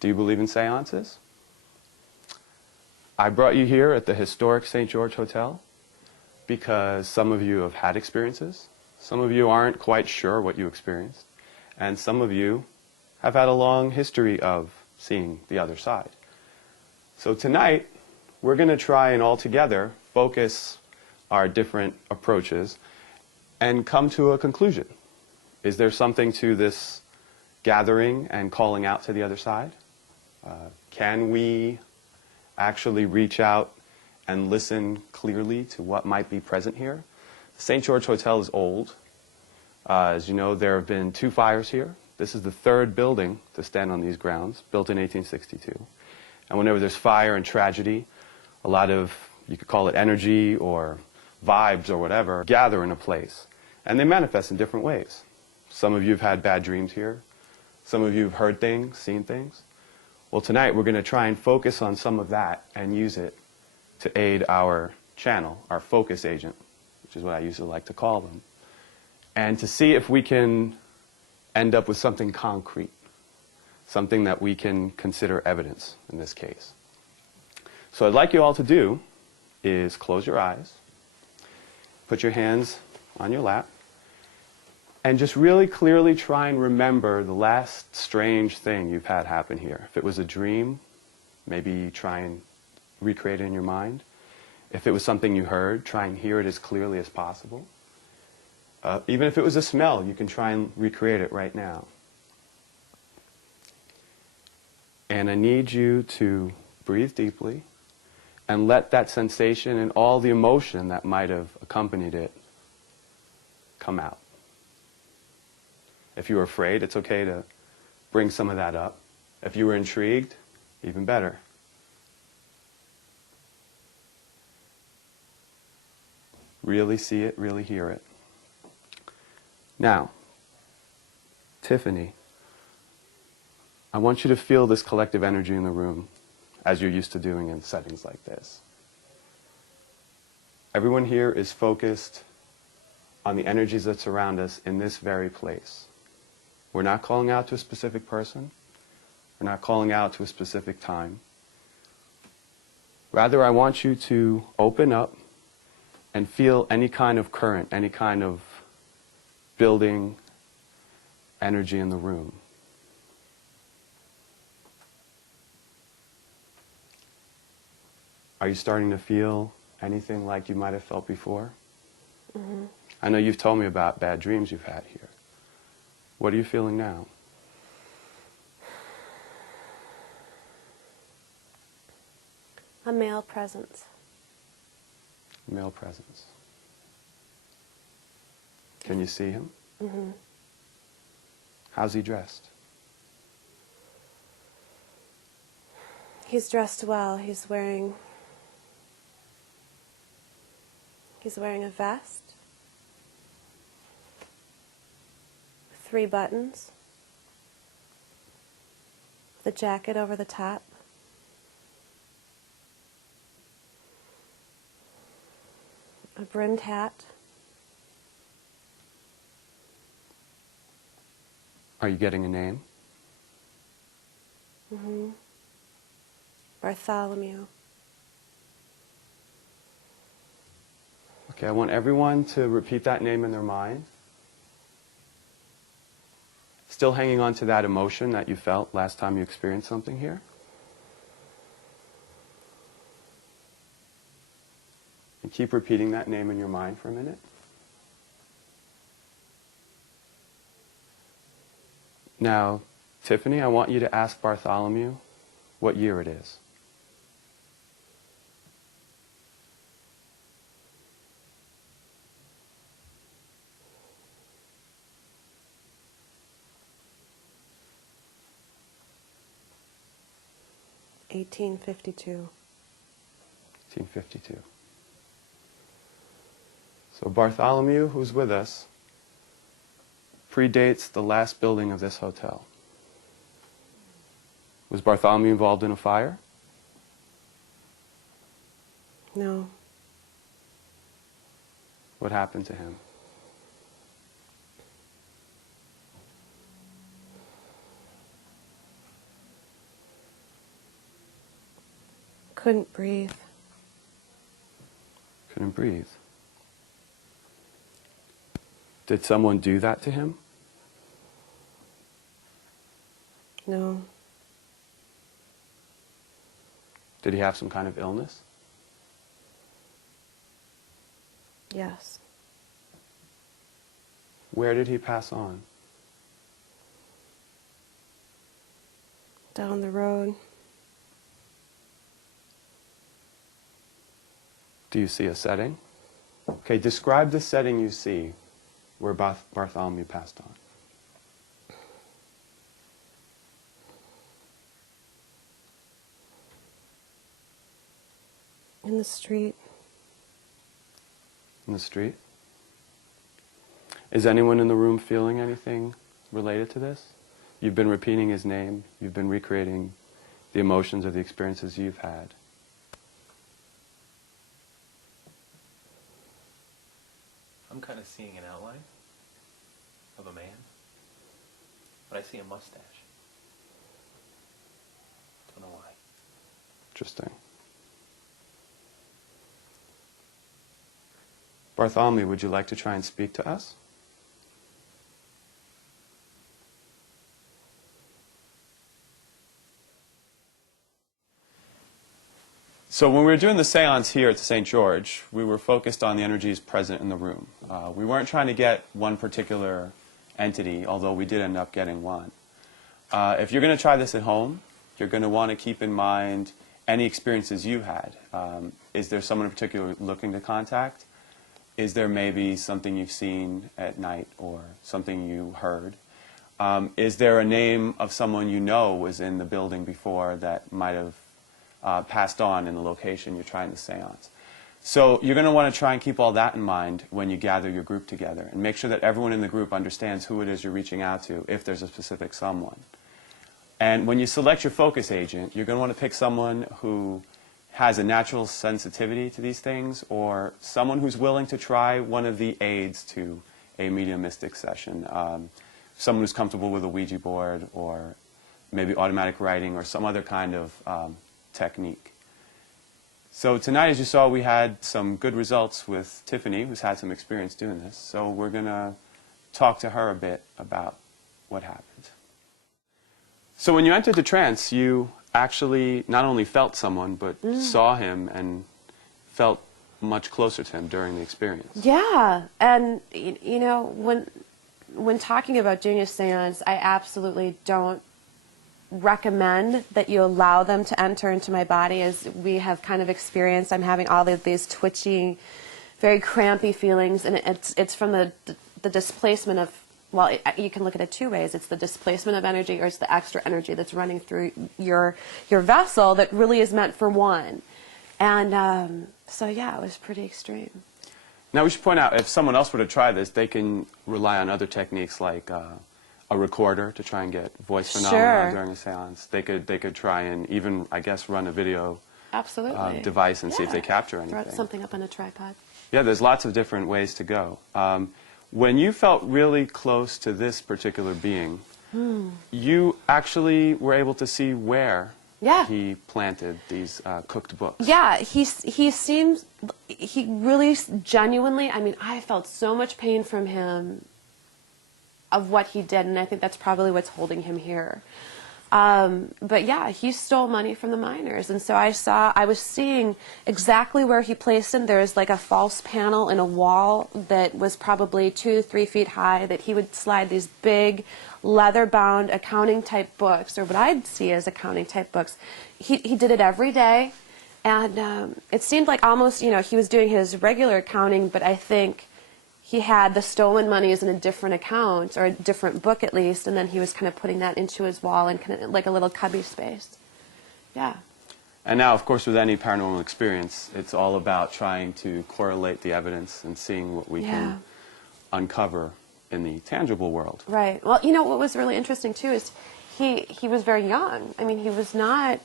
Do you believe in seances? I brought you here at the historic St. George Hotel because some of you have had experiences, some of you aren't quite sure what you experienced, and some of you have had a long history of seeing the other side. So tonight, we're going to try and all together focus our different approaches and come to a conclusion. Is there something to this gathering and calling out to the other side? Can we actually reach out and listen clearly to what might be present here? The St. George Hotel is old. As you know, there have been 2 fires here. This is the 3rd building to stand on these grounds, built in 1862. And whenever there's fire and tragedy, a lot of, you could call it energy or vibes or whatever, gather in a place. And they manifest in different ways. Some of you have had bad dreams here. Some of you have heard things, seen things. Well, tonight we're going to try and focus on some of that and use it to aid our channel, our focus agent, which is what I usually like to call them, and to see if we can end up with something concrete, something that we can consider evidence in this case. So what I'd like you all to do is close your eyes, put your hands on your lap, and just really clearly try and remember the last strange thing you've had happen here. If it was a dream, maybe try and recreate it in your mind. If it was something you heard, try and hear it as clearly as possible. Even if it was a smell, you can try and recreate it right now. And I need you to breathe deeply and let that sensation and all the emotion that might have accompanied it come out. If you were afraid, it's okay to bring some of that up. If you were intrigued, even better. Really see it, really hear it. Now, Tiffany, I want you to feel this collective energy in the room as you're used to doing in settings like this. Everyone here is focused on the energies that surround us in this very place. We're not calling out to a specific person. We're not calling out to a specific time. Rather, I want you to open up and feel any kind of current, any kind of building energy in the room. Are you starting to feel anything like you might have felt before? Mm-hmm. I know you've told me about bad dreams you've had here. What are you feeling now? A male presence. Male presence. Can you see him? Mm-hmm. How's he dressed? He's dressed well. He's wearing a vest. 3 buttons, the jacket over the top, a brimmed hat. Are you getting a name? Mm-hmm. Bartholomew. Okay, I want everyone to repeat that name in their mind. Still hanging on to that emotion that you felt last time you experienced something here? And keep repeating that name in your mind for a minute. Now, Tiffany, I want you to ask Bartholomew what year it is. $1852. 1852. So Bartholomew, who's with us, predates the last building of this hotel. Was Bartholomew involved in a fire? No. What happened to him? Couldn't breathe. Couldn't breathe. Did someone do that to him? No. Did he have some kind of illness? Yes. Where did he pass on? Down the road. Do you see a setting? Okay, describe the setting you see where Bartholomew passed on. In the street. In the street? Is anyone in the room feeling anything related to this? You've been repeating his name. You've been recreating the emotions of the experiences you've had. I'm kind of seeing an outline of a man, but I see a mustache. Don't know why. Interesting. Bartholomew, would you like to try and speak to us? So when we were doing the séance here at St. George, we were focused on the energies present in the room. We weren't trying to get one particular entity, although we did end up getting one. If you're going to try this at home, you're going to want to keep in mind any experiences you had. Is there someone in particular looking to contact? Is there maybe something you've seen at night or something you heard? Is there a name of someone you know was in the building before that might have passed on in the location you're trying the séance? So you're going to want to try and keep all that in mind when you gather your group together and make sure that everyone in the group understands who it is you're reaching out to if there's a specific someone. And when you select your focus agent, you're going to want to pick someone who has a natural sensitivity to these things or someone who's willing to try one of the aids to a mediumistic session. Someone who's comfortable with a Ouija board or maybe automatic writing or some other kind of technique. So tonight, as you saw, we had some good results with Tiffany, who's had some experience doing this. So we're going to talk to her a bit about what happened. So when you entered the trance, you actually not only felt someone, but saw him and felt much closer to him during the experience. Yeah, and you know, when talking about doing a séance, I absolutely don't recommend that you allow them to enter into my body, as we have kind of experienced. I'm having all of these twitchy, very crampy feelings, and it's from the displacement of, well, you can look at it two ways. It's the displacement of energy, or it's the extra energy that's running through your vessel that really is meant for one. And so yeah, it was pretty extreme. Now we should point out, if someone else were to try this, they can rely on other techniques like a recorder to try and get voice phenomena during a séance. They could try and even, I guess, run a video device and see if they capture anything. Throw something up on a tripod. Yeah, there's lots of different ways to go. When you felt really close to this particular being, you actually were able to see where he planted these cooked books. Yeah, he seems, he really genuinely, I mean, I felt so much pain from him of what he did, and I think that's probably what's holding him here. But yeah, he stole money from the miners, and so I was seeing exactly where he placed them. There's like a false panel in a wall that was probably 2 to 3 feet high that he would slide these big leather-bound accounting-type books, or what I'd see as accounting-type books. He did it every day, and it seemed like almost, you know, he was doing his regular accounting, but I think he had the stolen monies in a different account, or a different book at least, and then he was kind of putting that into his wall in kind of like a little cubby space. Yeah. And now, of course, with any paranormal experience, it's all about trying to correlate the evidence and seeing what we can uncover in the tangible world. Right. Well, you know, what was really interesting, too, is he was very young. I mean, he was not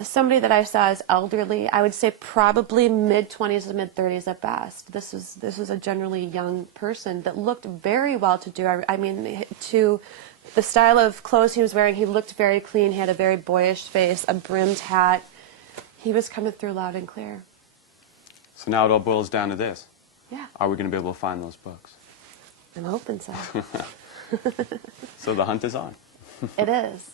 somebody that I saw as elderly. I would say probably mid-20s to mid-30s at best. This was a generally young person that looked very well-to-do. I mean, to the style of clothes he was wearing, he looked very clean. He had a very boyish face, a brimmed hat. He was coming through loud and clear. So now it all boils down to this. Yeah. Are we going to be able to find those books? I'm hoping so. So the hunt is on. It is.